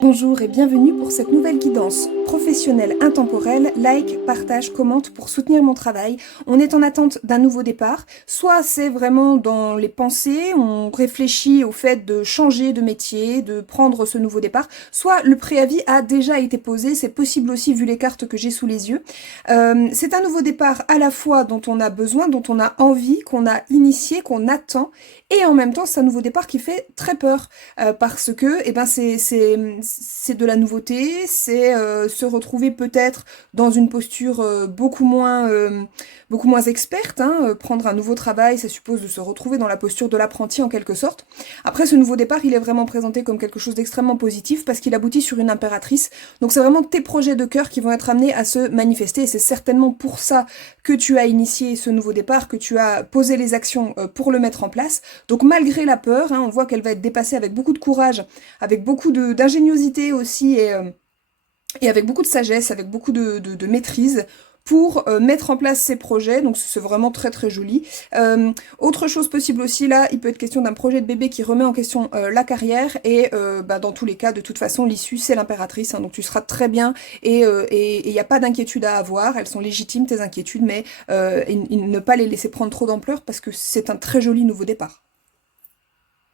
Bonjour et bienvenue pour cette nouvelle guidance professionnelle intemporelle. Like, partage, commente pour soutenir mon travail. On est en attente d'un nouveau départ. Soit c'est vraiment dans les pensées, on réfléchit au fait de changer de métier, de prendre ce nouveau départ. Soit le préavis a déjà été posé, c'est possible aussi vu les cartes que j'ai sous les yeux. C'est un nouveau départ à la fois dont on a besoin, dont on a envie, qu'on a initié, qu'on attend. Et en même temps, c'est un nouveau départ qui fait très peur parce que c'est de la nouveauté, c'est se retrouver peut-être dans une posture beaucoup moins experte. Hein. Prendre un nouveau travail, ça suppose de se retrouver dans la posture de l'apprenti en quelque sorte. Après, ce nouveau départ, il est vraiment présenté comme quelque chose d'extrêmement positif parce qu'il aboutit sur une impératrice. Donc c'est vraiment tes projets de cœur qui vont être amenés à se manifester et c'est certainement pour ça que tu as initié ce nouveau départ, que tu as posé les actions pour le mettre en place. Donc malgré la peur, hein, on voit qu'elle va être dépassée avec beaucoup de courage, avec beaucoup d'ingéniosité aussi et avec beaucoup de sagesse, avec beaucoup de maîtrise pour mettre en place ces projets, donc c'est vraiment très très joli. Autre chose possible aussi là, il peut être question d'un projet de bébé qui remet en question la carrière et dans tous les cas, de toute façon, l'issue c'est l'impératrice, hein, donc tu seras très bien et il n'y a pas d'inquiétude à avoir, elles sont légitimes tes inquiétudes, mais et ne pas les laisser prendre trop d'ampleur parce que c'est un très joli nouveau départ.